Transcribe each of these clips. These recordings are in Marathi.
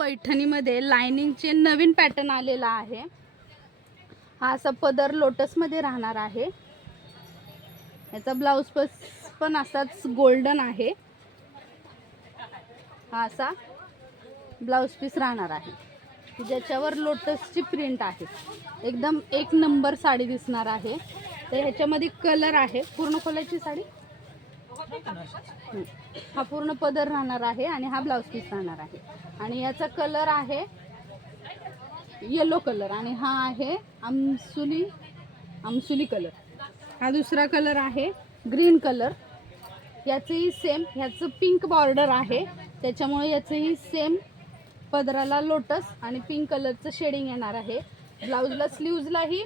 पैठणीमध्ये लाइनिंगचे नवीन पॅटर्न आलेला आहे। हा असा पदर लोटसमध्ये राहणार आहे। याचा ब्लाउज पण असाच गोल्डन आहे। हा असा ब्लाउज पीस राहणार आहे ज्याच्यावर लोटसची प्रिंट आहे। एकदम एक नंबर साडी दिसणार आहे। तर ह्याच्यामध्ये कलर आहे। पूर्ण खोलाची साडी हा पूर्ण पदर राहणार आहे आणि हा ब्लाउज पीस राहणार आहे। आणि याचा कलर आहे येलो कलर आणि हा आहे आमसुली कलर। हा दुसरा कलर आहे ग्रीन कलर। याचेही सेम, ह्याचं पिंक बॉर्डर आहे त्याच्यामुळे याचेही सेम पदराला लोटस आणि पिंक कलरचं शेडिंग येणार आहे। ब्लाउजला स्लीव्जलाही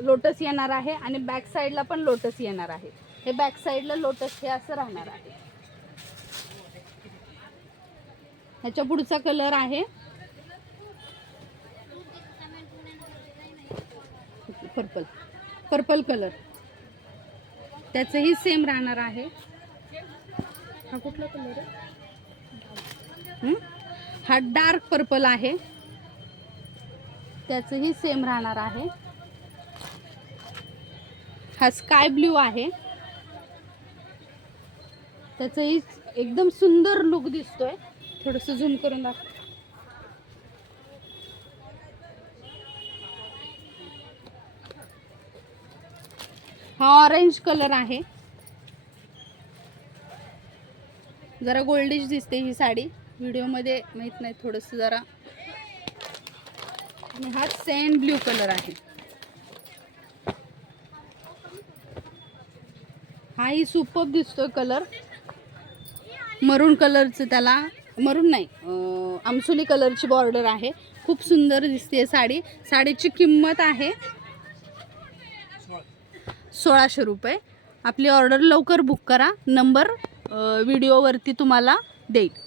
लोटस येणार आहे आणि बॅक साईडला पण लोटस येणार आहे। हे बॅक साईडला लोटस हे असं राहणार आहे। ह्याच्या पुढचा कलर आहे पर्पल कलर। त्याचंही सेम राहणार आहे। हा कुठला कलर आहे? हा डार्क पर्पल आहे। त्याचंही सेम राहणार आहे। हा स्काय ब्ल्यू आहे। त्याचंही एकदम सुंदर लुक दिसतोय। थोडस झूम करून दाखव। हा ऑरेंज कलर आहे। जरा गोल्डिश दिसते ही साडी व्हिडिओ मध्ये, माहित नाही थोडस जरा। आणि हा सँड ब्ल्यू कलर आहे। हाही सुपर्ब दिसतोय कलर। मरून कलरचं, त्याला मरून नाही आमसुली कलरची बॉर्डर आहे। खूप सुंदर दिसते साडी। साडीची किंमत आहे 1600 रुपये। आपली ऑर्डर लवकर बुक करा। नंबर व्हिडिओवरती तुम्हाला देईल।